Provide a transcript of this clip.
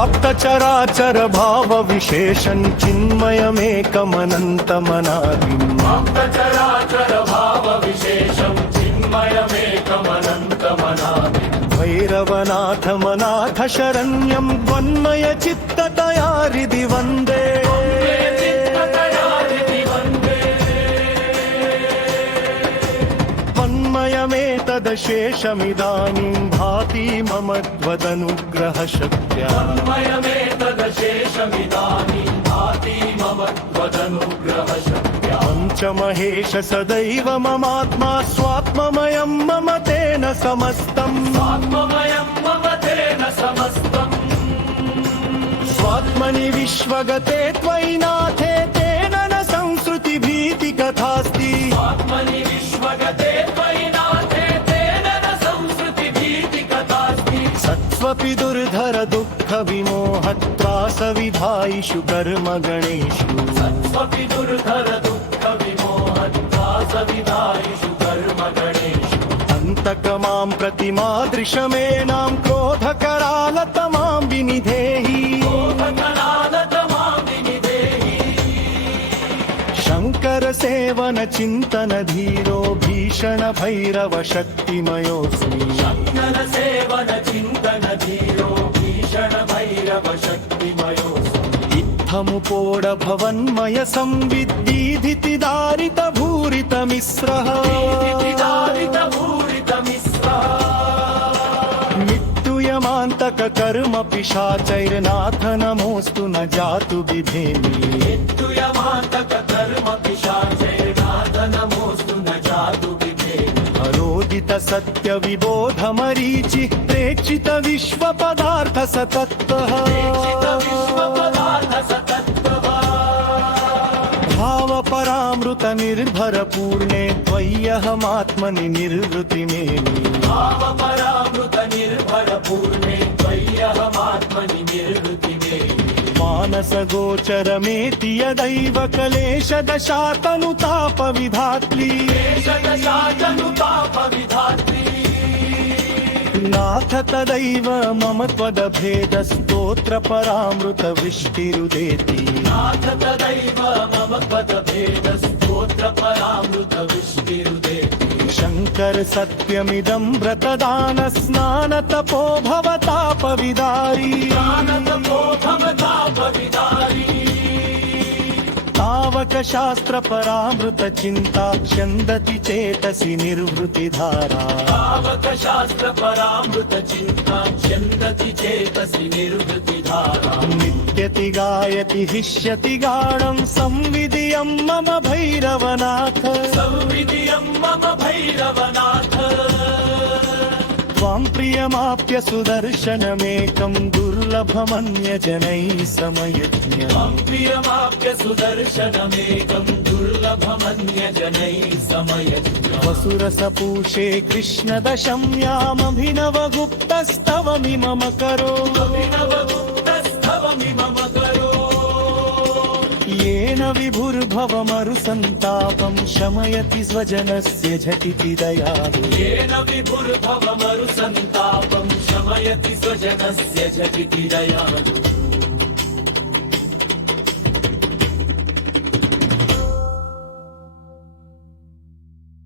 व्याप्त चराचर भाव विशेषं चिन्मयमेकमनन्तमनादिम् व्याप्त चराचर भाव विशेषं चिन्मयमेकमनन्तमनादिम् भैरवनाथ मनाथ शरण्यं त्वन्मय चित्ततया हृदि वन्दे तन्मयमेतदशेषमिदानीं भाति मम त्वदनुग्रहशक्त्या पञ्चमहेश सदैव ममात्मा स्वात्ममयं मम तेन समस्तम् स्वात्मनि विश्वगते त्वयि नाथे तेन न संसृतिभीतिकथास्ति सत्त्वपि दुर्धर दुःख विमोहत्रास विधायिषु कर्मगणेषु अन्तकमां प्रतिमादृशमेनां क्रोधकरालतमां विनिधेहि शङ्कर सेवन चिन्तन धीरो भीषण भैरव शक्तिमयोऽस्मि इत्थमुपोड भवन्मय संविद्दीधिति दारित भूरित मिश्रः मृत्युयमान्तक कर्म पिशाचैर्नाथ नमोऽस्तु न जातु बिभेमि अरोदित सत्य विबोध मरीचि प्रेक्षित विश्व पदार्थ सतत्वः भाव परामृत निर्भर पूर्णे त्वय्यहमात्मनि निर्वृति मेनि मानस गोचरमेति यदैव कलेश दशातनुताप विधात्री नाथ तदैव मम त्वदभेद स्तोत्र परामृत वृष्टिरुदेति शङ्कर सत्यमिदं व्रतदान स्नान तपो भवताप विदारी तावक शास्त्र परामृत चिंता छन्दति चेतसि निर्वृति धारा नित्यति गायति हिष्यति गाढं संविधियं मम भैरवनाथ त्वां प्रियमाप्य सुदर्शनमेकं दुर्लभमन्यजनैः समयज्ञम् वसुरसपूषे कृष्णदशम्यामभिनवगुप्तस्तवमिमम करो येन विभुर्भवमरुसन्तापं शमयति स्वजनस्य झटिति दयालु